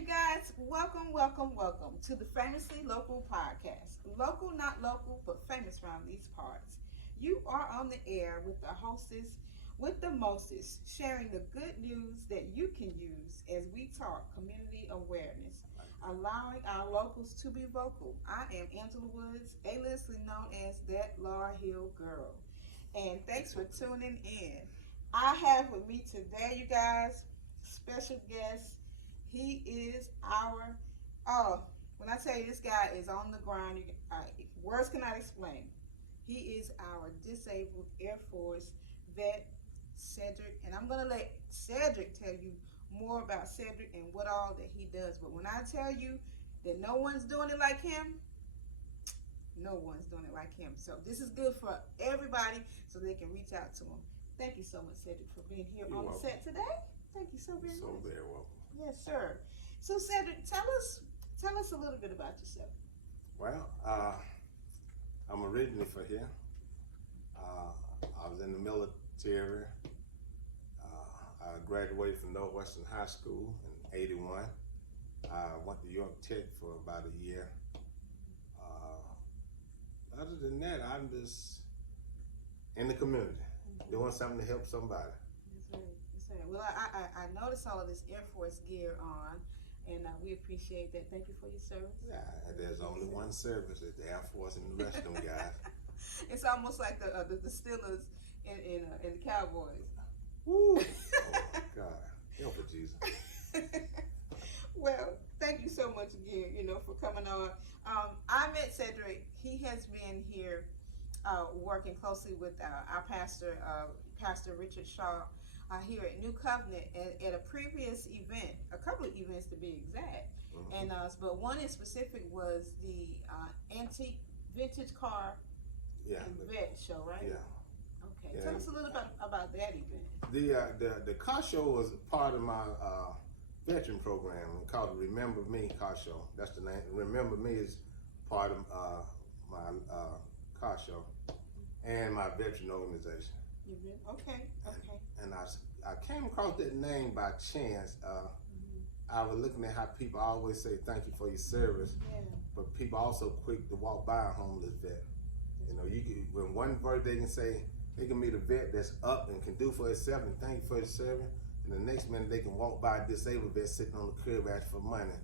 you guys, welcome to the Famously Local podcast. Local, not local, but famous around these parts. You are on the air with the hostess, with the mostest, sharing the good news that you can use as we talk community awareness, allowing our locals to be vocal. I am Angela Woods, aliasly known as that Laura Hill girl. And thanks for tuning in. I have with me today, you guys, special guest. He is our when I tell you this guy is on the grind, words cannot explain. He is our disabled Air Force vet, Cedric, and I'm gonna let Cedric tell you more about Cedric and what all that he does. But when I tell you that no one's doing it like him, no one's doing it like him. So this is good for everybody, so they can reach out to him. Thank you so much, Cedric, for being here on the set today. Thank you so very much. So very welcome. Yes, sir. So Cedric, tell us a little bit about yourself. Well, I'm originally from here. I was in the military. I graduated from Northwestern High School in '81. I went to York Tech for about a year. Other than that, I'm just in the community, doing something to help somebody. That's right. That's right. Well, I noticed all of this Air Force gear on, and we appreciate that. Thank you for your service. Yeah, there's only one service, it's the Air Force and the rest of them guys. It's almost like the Steelers and the Cowboys. Woo! Oh my God, help it, Jesus. Well, thank you so much again, for coming on. I met Cedric. He has been here working closely with our pastor, Pastor Richard Shaw, here at New Covenant at a previous event, a couple of events to be exact. And but one in specific was the antique vintage car vet show, right? Yeah. Okay. Yeah. Tell us a little bit about that event. The car show was part of my veteran program called the Remember Me Car Show. That's the name. Remember Me is part of my car show and my veteran organization. Okay. And I came across that name by chance. I was looking at how people always say thank you for your service, but people also quick to walk by a homeless vet. You can, when one verse they can say they can meet a vet that's up and can do for itself and thank you for your service, and the next minute they can walk by a disabled vet sitting on the curb asking for money,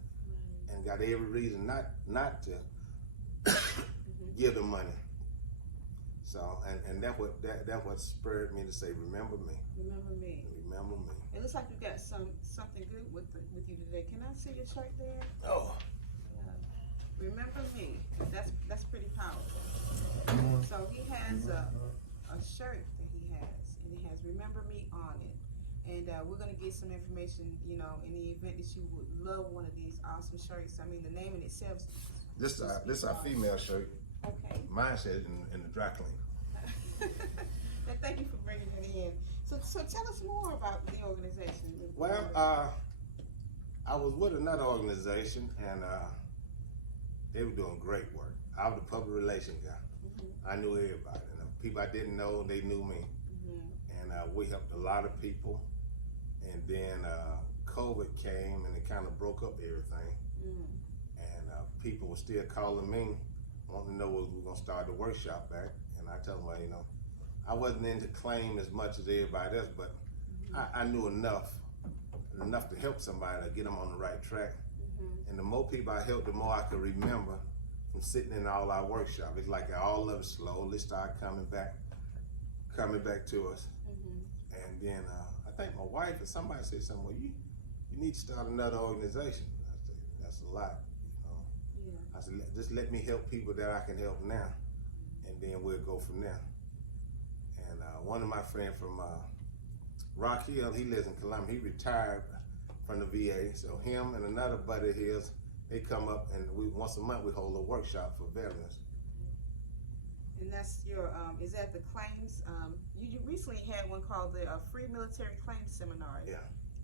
and got every reason not to give them money. So and that's what spurred me to say, remember me. Remember me. Remember me. It looks like you got something good with you today. Can I see your shirt there? Oh. Remember me. That's pretty powerful. So he has a shirt that he has, and it has "Remember Me" on it. And we're gonna get some information, in the event that you would love one of these awesome shirts. I mean, the name in itself. This our female shirt. Okay. Mine said in the dry clean. Thank you for bringing it in. So tell us more about the organization. Well, I was with another organization, and they were doing great work. I was the public relations guy. I knew everybody, and the people I didn't know, they knew me. And we helped a lot of people. And then COVID came, and it kind of broke up everything. And people were still calling me, wanting to know when we were gonna start the workshop back. And I told them, well, I wasn't into claim as much as everybody else, but I knew enough to help somebody to get them on the right track. And the more people I helped, the more I could remember from sitting in all our workshops. It's like all of it slowly started coming back to us. And then I think my wife or somebody said something, well, you need to start another organization. I said, that's a lot, I said, just let me help people that I can help now, and then we'll go from there. And one of my friends from Rock Hill, he lives in Columbia, he retired from the VA, so him and another buddy of his, they come up, and once a month we hold a workshop for veterans. And that's your, is that the claims? You recently had one called the Free Military Claims Seminar. Yeah.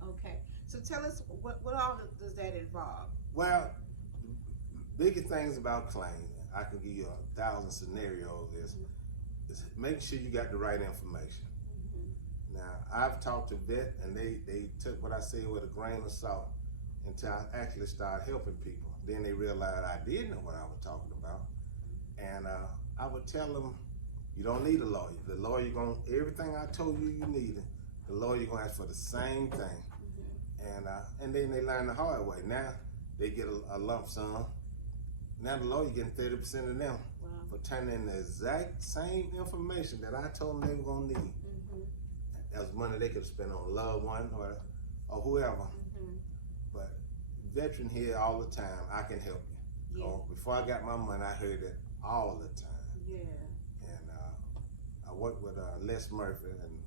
Okay. So tell us, what all does that involve? Well, biggest things about claims, I can give you 1,000 scenarios, is make sure you got the right information. Now, I've talked to vet, and they took what I said with a grain of salt, until I actually started helping people. Then they realized I did know what I was talking about. And I would tell them, you don't need a lawyer. The lawyer everything I told you you needed, the lawyer gonna ask for the same thing. And then they learn the hard way. Now they get a lump sum. Now the lawyer getting 30% of them for turning in the exact same information that I told them they were gonna need. That was money they could spend on a loved one or whoever. But veteran here all the time, I can help you. Yeah. So before I got my money, I heard it all the time. Yeah. And I worked with Les Murphy, and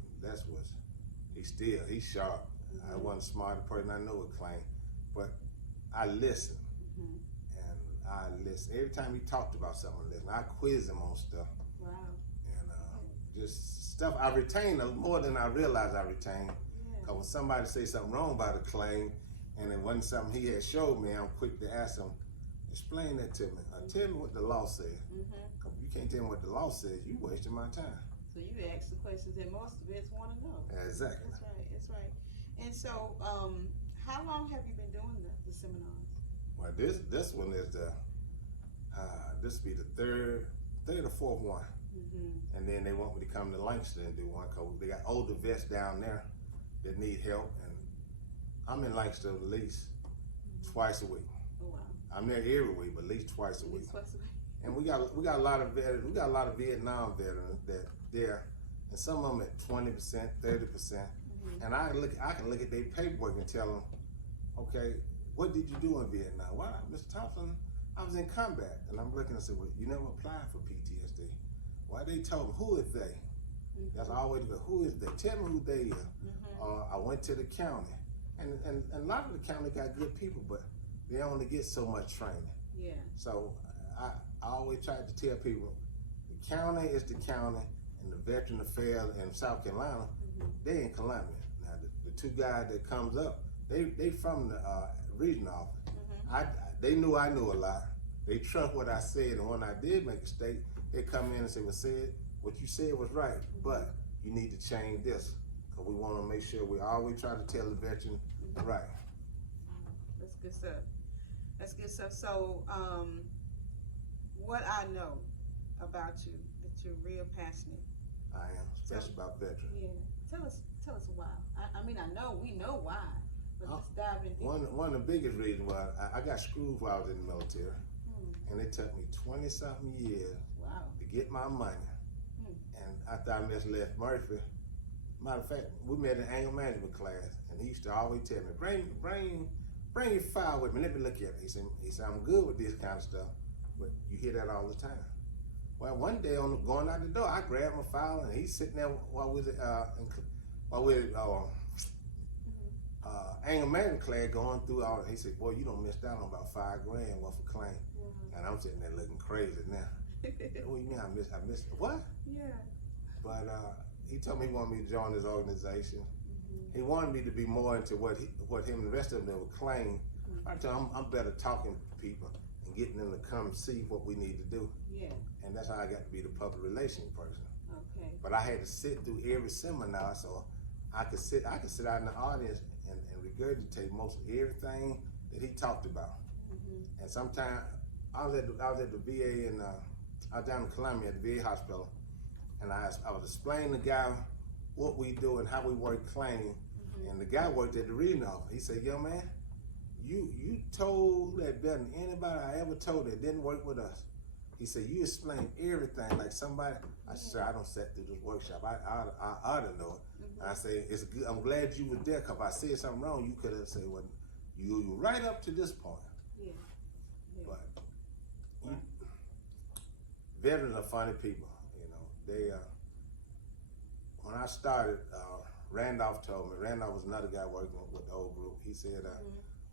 he's sharp. I wasn't the smartest person I know would claim, but I listened. And I listened. Every time he talked about something, I listened. I quiz him on stuff. Wow. And just stuff I retained more than I realized I retained. Because when somebody say something wrong about a claim, and it wasn't something he had showed me, I'm quick to ask him, explain that to me. Tell me what the law says. Because you can't tell me what the law says, you wasting my time. So you ask the questions that most vets want to know. Exactly. That's right. And so, how long have you been doing the seminars? Well, this one is this will be the third or fourth one. And then they want me to come to Langston and do one, because they got older vets down there that need help, and I'm in Langston at least twice a week. Oh wow! I'm there every week, but at least twice a week. Twice a week. And we got a lot of veterans. We got a lot of Vietnam veterans that there, and some of them at 20%, 30%. And I can look at their paperwork and tell them, okay, what did you do in Vietnam? Well, Mr. Thompson, I was in combat. And I'm looking and say, well, you never applied for PTSD. Why they told me, who is they? That's always go, who is they? Tell me who they is. I went to the county. And a lot of the county got good people, but they only get so much training. Yeah. So I always try to tell people, the county is the county, and the Veteran Affairs in South Carolina, they in Columbia. Now the two guys that comes up, they from the region office. They knew I knew a lot. They trust what I said, and when I did make a mistake, they come in and say, well, said what you said was right, but you need to change this, because we want to make sure we always try to tell the veteran right. That's good stuff. That's good stuff. So, what I know about you, that you're real passionate. I am, especially about veterans. Yeah. Tell us why. I mean, we know why, but let's dive in deeper. One of the biggest reasons was I got screwed while I was in the military, and it took me 20-something years to get my money. And after I met Les Murphy, matter of fact, we met in anger management class, and he used to always tell me, bring your file with me, let me look at it. He said, I'm good with this kind of stuff, but you hear that all the time. Well, one day going out the door, I grabbed my file, and he's sitting there while we anger management class going through all that. He said, boy, you done missed out on about $5 grand worth of claim. And I'm sitting there looking crazy now. What do you mean I missed what? Yeah. But he told me he wanted me to join his organization. He wanted me to be more into what him and the rest of them would claim. I told him I'm better talking to people and getting them to come see what we need to do. Yeah. And that's how I got to be the public relations person. Okay. But I had to sit through every seminar, so I could sit out in the audience and regurgitate most of everything that he talked about. And sometimes I was at the VA, and I was down in Columbia at the VA hospital, and I was explaining to the guy what we do and how we work claiming. And the guy worked at the reading office. He said, yo man, you told that better than anybody I ever told that didn't work with us. He said, you explain everything like somebody. I said, I don't sit through this workshop. I ought to know it. And I say, it's good. I'm glad you were there, because if I said something wrong, you could have said, well, you were right up to this point. Yeah. But veterans are funny people, you know. They when I started, Randolph told me, Randolph was another guy working with the old group. He said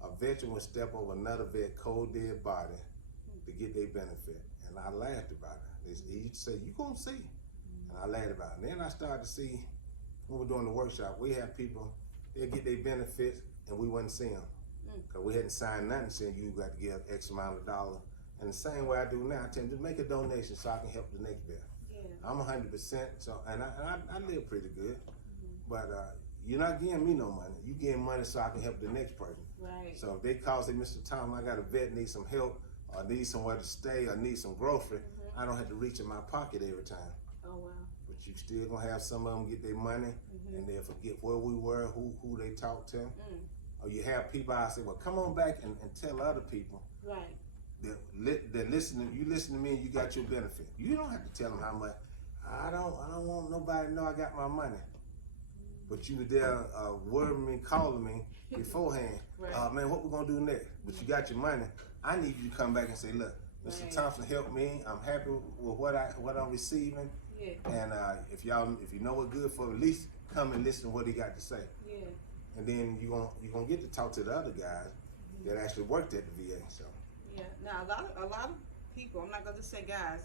a veteran would step over another vet cold dead body to get their benefit. And I laughed about it. He used to say, you gonna see. And I laughed about it. And then I started to see, when we were doing the workshop, we had people, they'd get their benefits and we wouldn't see them. Because we hadn't signed nothing saying you got to give X amount of dollars. And the same way I do now, I tend to make a donation so I can help the next vet. Yeah. I'm 100%, so and I live pretty good. But you're not giving me no money. You getting money so I can help the next person. Right. So if they call, say, Mr. Tom, I got a vet, need some help, or need somewhere to stay, or need some grocery, I don't have to reach in my pocket every time. Oh, wow. But you still gonna have some of them get their money, and they'll forget where we were, who they talked to. Or you have people, I say, well, come on back and tell other people. Right. That listening, you listen to me and you got your benefit. You don't have to tell them how much. I don't want nobody to know I got my money. But you were there worrying me, calling me beforehand. Right. Man, what we gonna do next? But you got your money. I need you to come back and say, look, Mr. Right. Thompson helped me. I'm happy with what I'm receiving. Yeah. And if you know what's good for, at least come and listen to what he got to say. Yeah. And then you're gonna get to talk to the other guys that actually worked at the VA. So. Yeah. Now a lot of people, I'm not gonna say guys,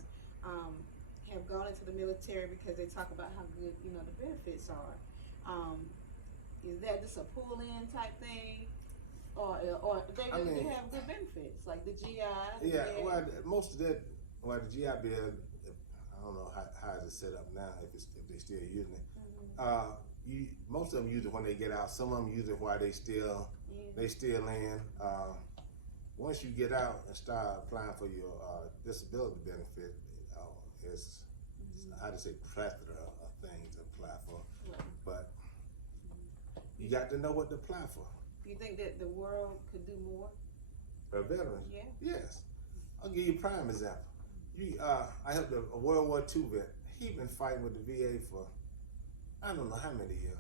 have gone into the military because they talk about how good the benefits are. Is that just a pull-in type thing, or they have good benefits like the GI? Yeah. Well, most of that, the GI Bill, I don't know how is it set up now if they still using it. Most of them use it when they get out. Some of them use it while they still in. Once you get out and start applying for your disability benefit, it's how to say plethora of things to apply for. Right. But you got to know what to apply for. Do you think that the world could do more? For veterans? Yeah. Yes. I'll give you a prime example. I helped a World War II vet. He been fighting with the VA for I don't know how many years,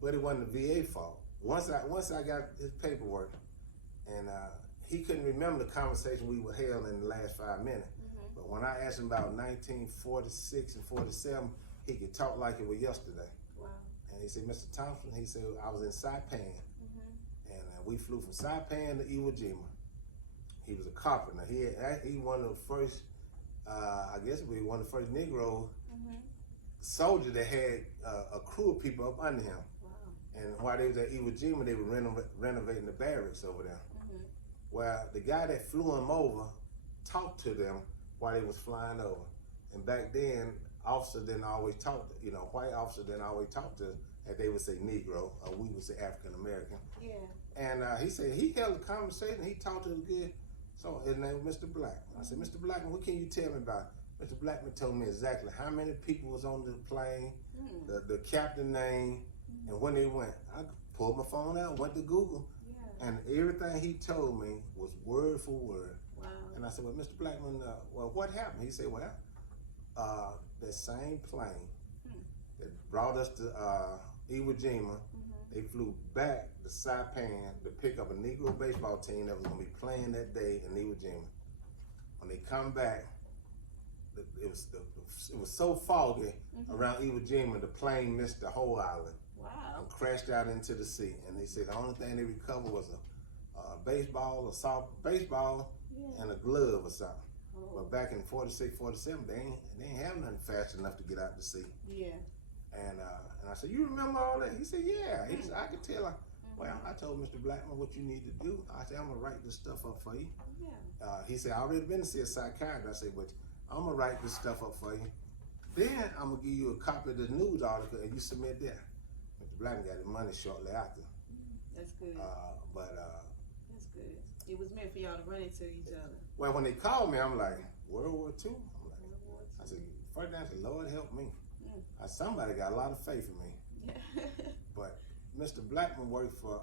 but it wasn't the VA fault. Once I got his paperwork, and he couldn't remember the conversation we were held in the last 5 minutes. But when I asked him about 1946 and 47, he could talk like it was yesterday. Wow. And he said, Mr. Thompson, he said, I was in Saipan, and we flew from Saipan to Iwo Jima. He was a carpenter. He one of the first, I guess we one of the first Negro soldiers that had a crew of people up under him. Wow. And while they was at Iwo Jima, they were renovating the barracks over there. Well, the guy that flew him over talked to them while they was flying over. And back then, officers didn't always talk to, white officers didn't always talk to us, and they would say Negro, or we would say African American. Yeah. And he said he held a conversation, he talked to us good. So his name was Mr. Blackman. I said, Mr. Blackman, what can you tell me about it? Mr. Blackman told me exactly how many people was on the plane, the captain name, and when they went. I pulled my phone out, went to Google, and everything he told me was word for word. Wow. And I said, well, Mr. Blackman, well, what happened? He said, well, that same plane that brought us to Iwo Jima, they flew back to Saipan to pick up a Negro baseball team that was going to be playing that day in Iwo Jima. When they come back, it was so foggy around Iwo Jima, the plane missed the whole island. Wow. And crashed out into the sea. And they said the only thing they recovered was a baseball, a soft baseball, and a glove or something. Oh. But back in 46, 47, they ain't have nothing fast enough to get out to sea. Yeah. And I said, you remember all that? He said, yeah. He said, I could tell. Well, I told Mr. Blackman what you need to do. I said, I'm gonna write this stuff up for you. Yeah. He said, I already been to see a psychiatrist. I said, but I'm gonna write this stuff up for you. Then I'm gonna give you a copy of the news article and you submit that. Mr. Blackman got his money shortly after. That's good. That's good. It was meant for y'all to run into each other. Well, when they called me, I'm like, World War II? I'm like, World War II. I said, first I said, Lord help me. Somebody got a lot of faith in me. Yeah. But Mr. Blackman worked for,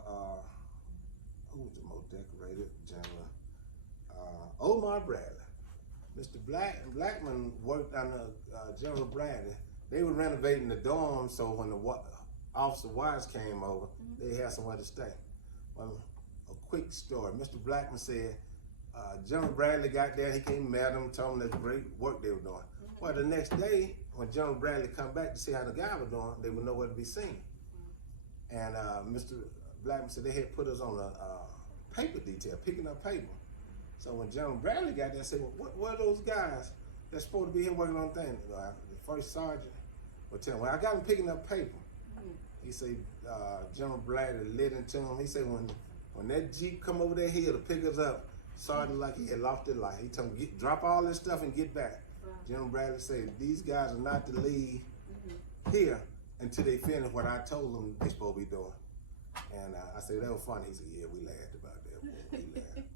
who was the most decorated general? Omar Bradley. Mr. Blackman worked under General Bradley. They were renovating the dorms, so when the officer wives came over, they had somewhere to stay. Well, a quick story. Mr. Blackman said, General Bradley got there, he came and met him, told him the great work they were doing. Well, the next day, when General Bradley come back to see how the guy was doing, they were nowhere to be seen. And Mr. Blackman said they had put us on a paper detail, picking up paper. So when General Bradley got there, I said, well, what are those guys that's supposed to be here working on things? The first sergeant would tell him, well, I got him picking up paper. He said, General Bradley lit into him. He said, when that Jeep come over that hill to pick us up, Sergeant like he had lost his life. He told him, drop all this stuff and get back. General Bradley said, these guys are not to leave here until they finish what I told them they supposed to be doing. And I said, that was funny. He said, yeah, we laughed about that. Boy. We laughed.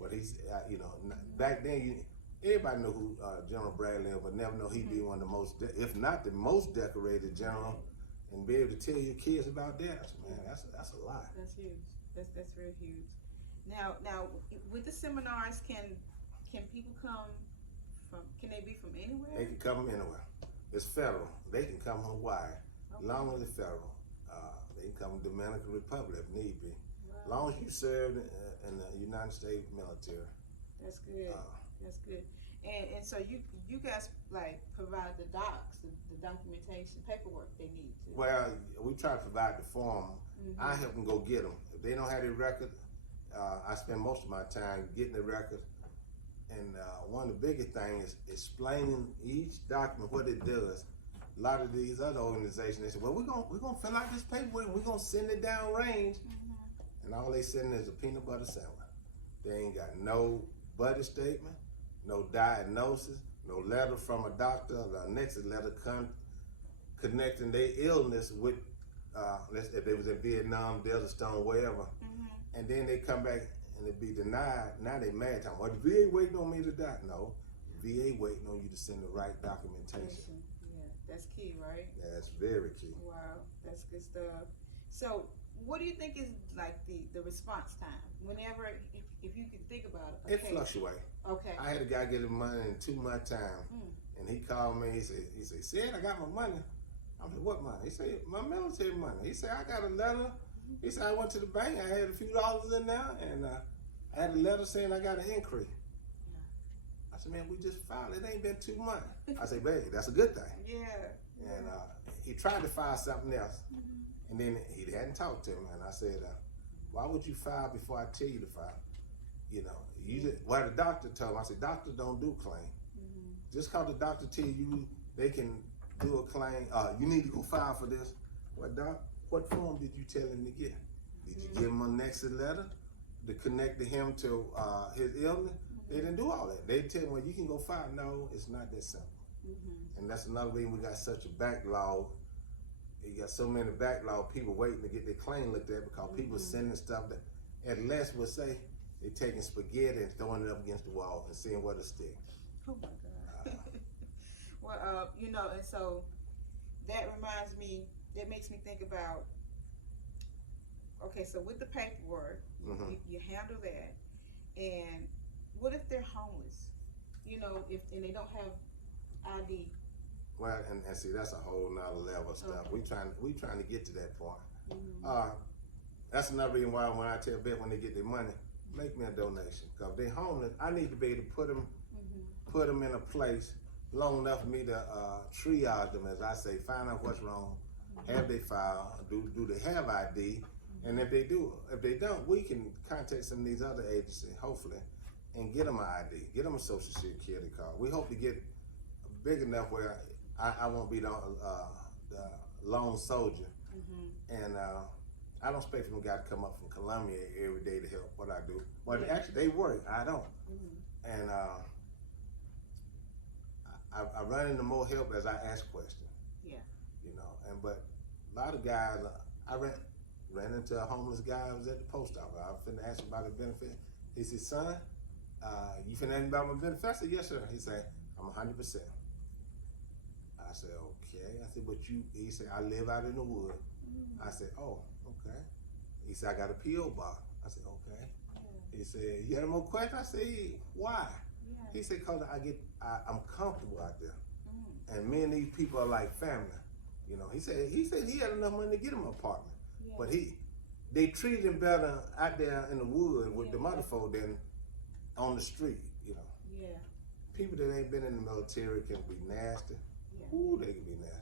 But he's, you know, back then, everybody knew who General Bradley is, but never know he'd be one of the most, if not the most decorated general, and be able to tell your kids about that. I said, man, that's a lot. That's huge. That's very huge. Now, with the seminars, can people come from? Can they be from anywhere? They can come anywhere. It's federal. They can come from Hawaii. Okay. Long as it's federal. They can come to Dominican Republic if need be. Wow. As long as you served in the United States military. That's good. That's good. And so you guys like provide the docs, the documentation, paperwork they need to. Well, we try to provide the form. I help them go get them. If they don't have their record, I spend most of my time getting the record. And one of the biggest things is explaining each document what it does. A lot of these other organizations, they say, well, we're gonna fill out this paperwork and we're gonna send it down range. And all they send is a peanut butter sandwich. They ain't got no budget statement, no diagnosis, no letter from a doctor, the next letter connecting their illness with, if they was in Vietnam, Desert Storm, wherever. And then they come back and it be denied. Now they mad time. Well, the VA waiting on me to die. No, VA waiting on you to send the right documentation. Yeah, that's key, right? Yeah, that's very key. Wow, that's good stuff. So, what do you think is like the response time? Whenever, if you can think about it. Okay. It fluctuates. Okay. I had a guy get his money in 2 months time, and he called me. He said, Sid, I got my money. I said, what money? He said, my military money. He said, I got a letter. He said, I went to the bank. I had a few dollars in there, and I had a letter saying I got an increase. I said, man, we just filed. It ain't been 2 months. I said, baby, that's a good thing. Yeah. And he tried to file something else, and then he hadn't talked to me. And I said, why would you file before I tell you to file? You know, the doctor told me, I said, doctor don't do claim. Just cause the doctor tell you they can do a claim, you need to go file for this. Well, doc, what form did you tell him to get? Did you give him a next letter to connect him to his illness? They didn't do all that. They tell him, well, you can go file. No, it's not that simple. And that's another reason we got such a backlog. You got so many backlog people waiting to get their claim looked at because people sending stuff that at less would say they taking spaghetti and throwing it up against the wall and seeing what it stick. Oh my God. Well, you know, and so that reminds me, that makes me think about, okay, so with the paperwork, you handle that, and what if they're homeless? You know, and they don't have ID. Well, and see, that's a whole nother level of stuff. We trying to get to that point. That's another reason why when I tell people when they get their money, make me a donation. Cause if they're homeless, I need to be able to put them in a place long enough for me to triage them, as I say, find out what's wrong, have they file, do they have ID, and if they don't, we can contact some of these other agencies, hopefully, and get them an ID, get them a social security card. We hope to get big enough where I won't be the lone soldier, and I don't expect them guys to come up from Columbia every day to help what I do. But actually, they work. I don't, and I run into more help as I ask questions. Yeah. You know, but a lot of guys, I ran into a homeless guy who was at the post office. I was finna ask him about his benefit. He said, son, you finna ask me about my benefit? I said, yes, sir. He said, I'm 100%. I said, okay. I said, but he said, I live out in the wood. I said, oh, okay. He said, I got a P.O. box. I said, okay. He said, you had more questions? I said, why? He said, cause I'm comfortable out there. And me and these people are like family. You know, he said he had enough money to get him an apartment. But they treated him better out there in the wood with the mother folk than on the street, you know. People that ain't been in the military can be nasty. Ooh, they can be nasty.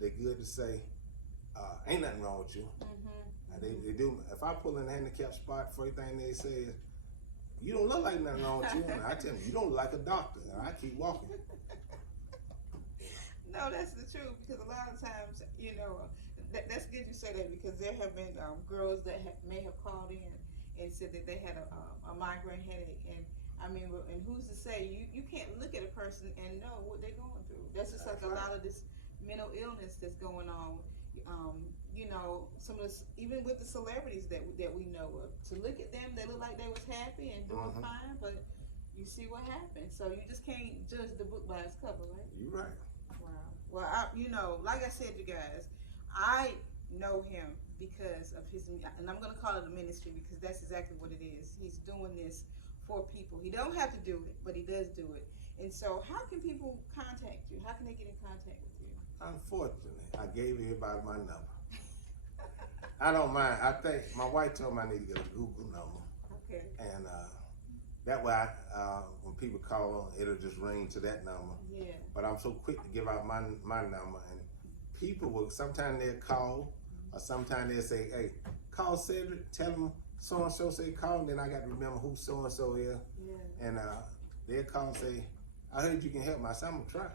They're good to say, ain't nothing wrong with you. They do. If I pull in a handicapped spot, first thing they say is, you don't look like nothing wrong with you. And I tell them, you don't look like a doctor. And I keep walking. No, that's the truth, because a lot of times, you know, that's good you say that, because there have been girls that may have called in and said that they had a migraine headache, and I mean, and who's to say you can't look at a person and know what they're going through. That's just like a lot of this mental illness that's going on. You know, some of the, even with the celebrities that we know of, to look at them, they look like they was happy and doing fine, but you see what happened. So you just can't judge the book by its cover, right? You're right. Wow. Well, you know, like I said, you guys, I know him because of his, and I'm gonna call it a ministry because that's exactly what it is. He's doing this for people. He don't have to do it, but he does do it. And so, how can people contact you? How can they get in contact with you? Unfortunately, I gave everybody my number. I don't mind. I think my wife told me I need to get a Google number. Okay. And that way, when people call, it'll just ring to that number. Yeah. But I'm so quick to give out my number, and people will sometimes they'll call, or sometimes they'll say, "Hey, call Cedric. Tell them so and so say call." And then I got to remember who so and so is. Yeah. And they'll call and say, "I heard you can help me." I said, "I'm gonna try."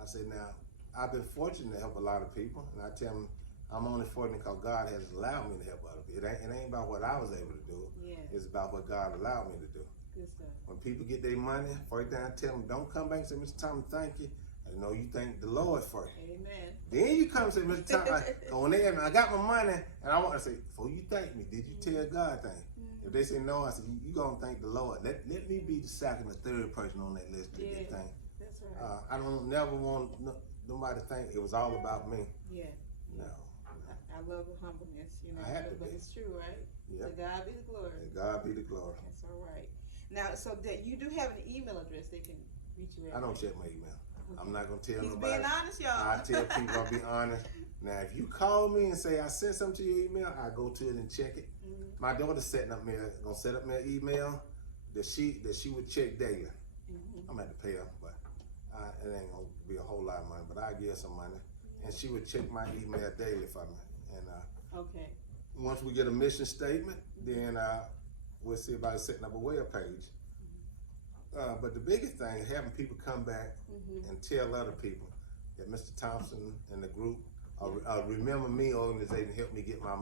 I said, "Now, I've been fortunate to help a lot of people," and I tell them I'm only fortunate because God has allowed me to help other people. It ain't about what I was able to do. Yeah. It's about what God allowed me to do. Good stuff. When people get their money, first thing I tell them, don't come back and say, "Mr. Thompson, thank you." I know you thank the Lord first. Amen. Then you come and say, "Mr. Thompson, when I got my money," and I want to say, "Before you thank me, did you tell God thank you?" If they say no, I say, "You gonna thank the Lord. Let me be the second or third person on that list to get thanked." That's right. I don't never want nobody to think it was all about me. Yeah. No. I love the humbleness, you know, I have to but be. it's true, right? Yep. To God be the glory. And God be the glory. That's all right. Now, so that you do have an email address they can reach you at. I don't check my email. Okay. I'm not gonna tell He's nobody. being honest, y'all. I tell people I'll be honest. Now, if you call me and say I sent something to your email, I go to it and check it. My daughter's gonna set up me an email that she would check daily. I'm gonna have to pay her, but it ain't gonna be a whole lot of money. But I give her some money, and she would check my email daily for me. And okay. once we get a mission statement, then we'll see about setting up a web page. But the biggest thing is having people come back and tell other people that Mr. Thompson and the group, Remember Me organization helped me get my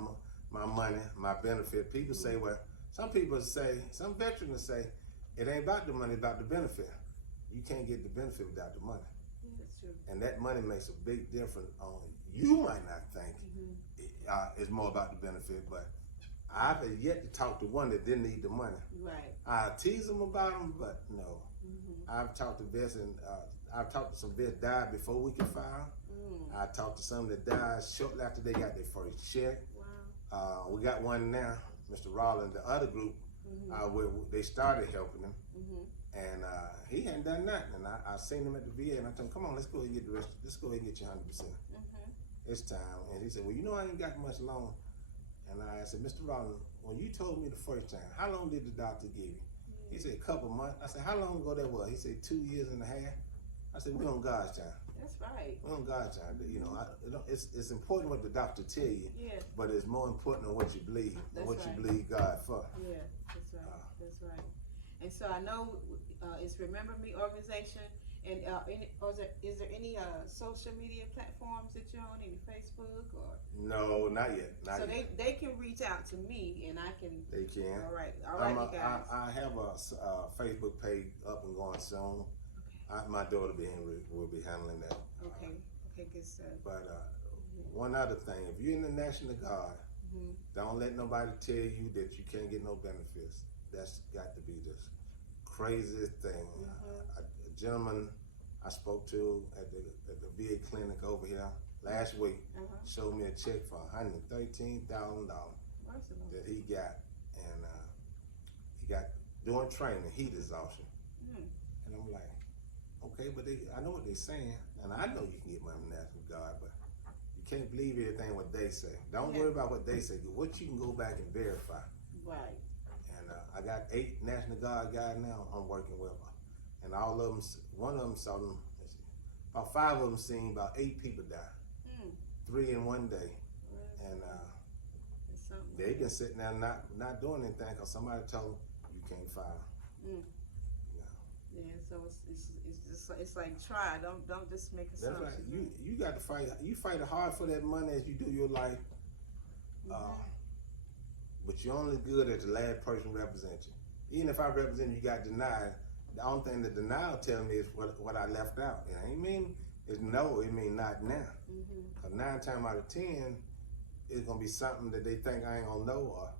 money, my benefit. People say, well, some veterans say, it ain't about the money, it's about the benefit. You can't get the benefit without the money. Yeah, that's true. And that money makes a big difference on, you might not think it's more about the benefit, but I've yet to talk to one that didn't need the money. Right. I tease them about them, but no. I've talked to vets, and I've talked to some vets died before we could file. I talked to some that died shortly after they got their first check. Wow. We got one now, Mr. Rollins, the other group, they started helping him, and he hadn't done nothing. And I seen him at the VA, and I told him, "Come on, let's go ahead and get the rest. Let's go ahead and get you 100%. It's time." And he said, "Well, you know I ain't got much longer." And I said, "Mr. Rollins, when you told me the first time, how long did the doctor give you?" He said, "A couple months." I said, "How long ago that was?" He said, 2 years and a half. I said, "We're on God's time." That's right. We're on God's time. You know, it's important what the doctor tell you, Yeah. but it's more important than what you believe, and what That's right. you believe God for. Yeah, that's right. That's right. And so I know it's Remember Me organization. And is there any social media platforms that you're on, any Facebook or? No, not yet. Not so yet. they can reach out to me and I can. They can. All right, you guys. I have a Facebook page up and going soon. Okay. My daughter will be handling that. Okay. Okay. Good stuff. But one other thing, if you're in the National Guard, don't let nobody tell you that you can't get no benefits. That's got to be the craziest thing. A gentleman I spoke to at the VA clinic over here last week showed me a check for $113,000 that he got, and he got during training heat exhaustion. And I'm like, okay, but I know what they're saying, and I know you can get money from the National Guard, but you can't believe everything what they say. Don't worry about what they say. What you can go back and verify. Right. And I got 8 National Guard guys now I'm working with, and all of them, one of them saw them, about 5 of them seen about 8 people die, 3 in one day, and they've been sitting there not doing anything because somebody told them you can't file. Yeah, so it's like try. Don't just make assumptions. That's right. You got to fight. You fight hard for that money as you do your life. But you're only good as the last person represent you. Even if I represent you, got denied. The only thing the denial telling me is what I left out. It ain't mean It's no, it mean not now. Mm-hmm. Cause 9 times out of 10, it's gonna be something that they think I ain't gonna know. Or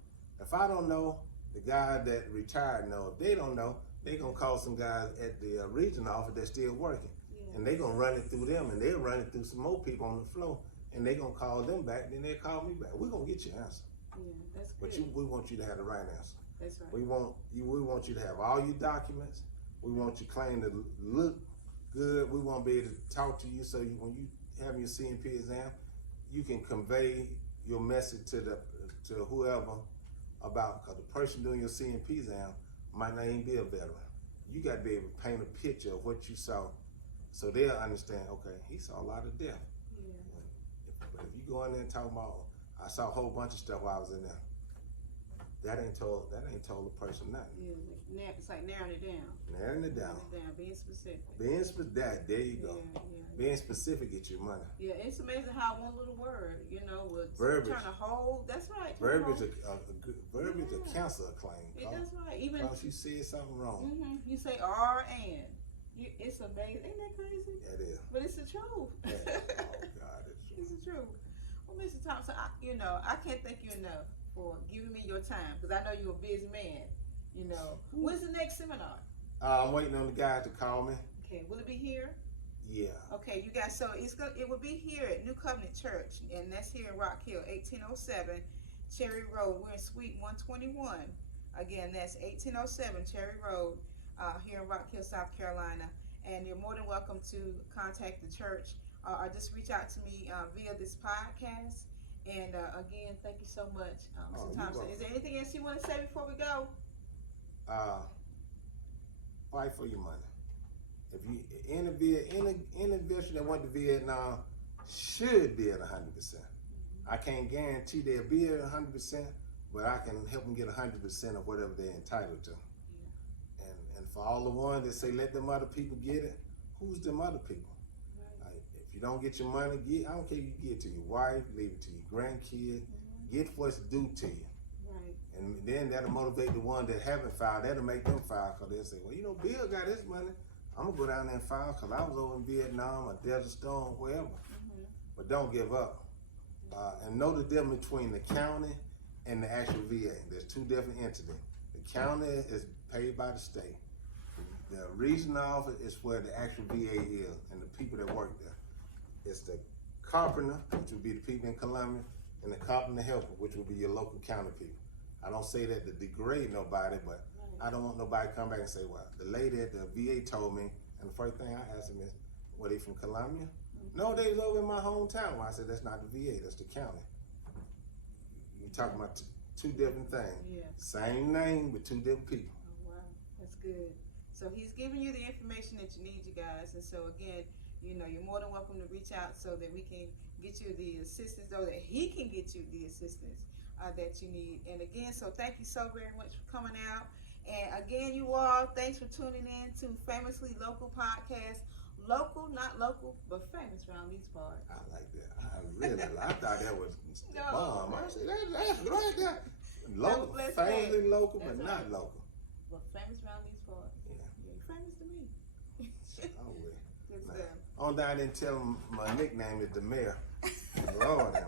if I don't know, the guy that retired know. If they don't know, they gonna call some guys at the regional office that's still working. Yeah. And they gonna run it through them, and they'll run it through some more people on the floor, and they gonna call them back, then they'll call me back. We're gonna get your answer. Yeah, that's good. But we want you to have the right answer. That's right. We want you to have all your documents. We want your claim to look good. We want to be able to talk to you so when you have your CMP exam, you can convey your message to whoever about, because the person doing your CMP exam might not even be a veteran. You got to be able to paint a picture of what you saw so they'll understand, okay, he saw a lot of death. Yeah. But if you go in there and talk about, I saw a whole bunch of stuff while I was in there, that ain't told the person nothing. Yeah, it's like narrowing it down. Narrowing it down. Being specific. There you go. Yeah. Being specific gets you money. Yeah, it's amazing how one little word, was Verbiage. trying to hold. That's right. Verbiage a cancer claim. That's right. Even because you said something wrong. Mm-hmm, you say R and. It's amazing. Ain't that crazy? That is. But it's the truth. Yeah. Oh God, it's true. It's the truth. Well, Mr. Thompson, I can't thank you enough for giving me your time, because I know you're a busy man. When's the next seminar? I'm waiting on the guy to call me. Okay, will it be here? Yeah. Okay, you guys. So it will be here at New Covenant Church, and that's here in Rock Hill, 1807 Cherry Road. We're in Suite 121. Again, that's 1807 Cherry Road, here in Rock Hill, South Carolina. And you're more than welcome to contact the church or just reach out to me via this podcast. And again, thank you so much, Mr. Thompson. Is there anything else you want to say before we go? Fight for your money. If you any veteran that went to Vietnam should be at 100%. I can't guarantee they'll be at 100%, but I can help them get 100% of whatever they're entitled to. Yeah. And for all the ones that say let them other people get it, who's them other people? Right. Like, if you don't get your money, I don't care if you give it to your wife, leave it to your grandkid, get what's due to you. Right. And then that'll motivate the ones that haven't filed. That'll make them file, because they'll say, well, Bill got his money. I'm gonna go down there and file because I was over in Vietnam or Desert Storm, wherever. But don't give up. And know the difference between the county and the actual VA. There's two different entities. The county is paid by the state. The regional office is where the actual VA is and the people that work there. It's the carpenter, which would be the people in Columbia, and the carpenter helper, which would be your local county people. I don't say that to degrade nobody, but I don't want nobody to come back and say, well, the lady at the VA told me, and the first thing I asked them is, were they from Columbia? No, they was over in my hometown. Well, I said, that's not the VA, that's the county. You're talking about two different things. Yeah. Same name, but two different people. Oh, wow, that's good. So he's giving you the information that you need, you guys. And so again, you're more than welcome to reach out so that we can get you the assistance, or that he can get you the assistance that you need. And again, so thank you so very much for coming out. And again, you all, thanks for tuning in to Famously Local Podcast. Local, not local, but famous around these parts. I like that. I really I thought that was no, bomb. I said, that's right there. Local, famously local, but not right. local. But famous around these parts. Yeah. You're famous to me. Oh, well. Good stuff. Only thing I didn't tell him my nickname is the mayor. Lord have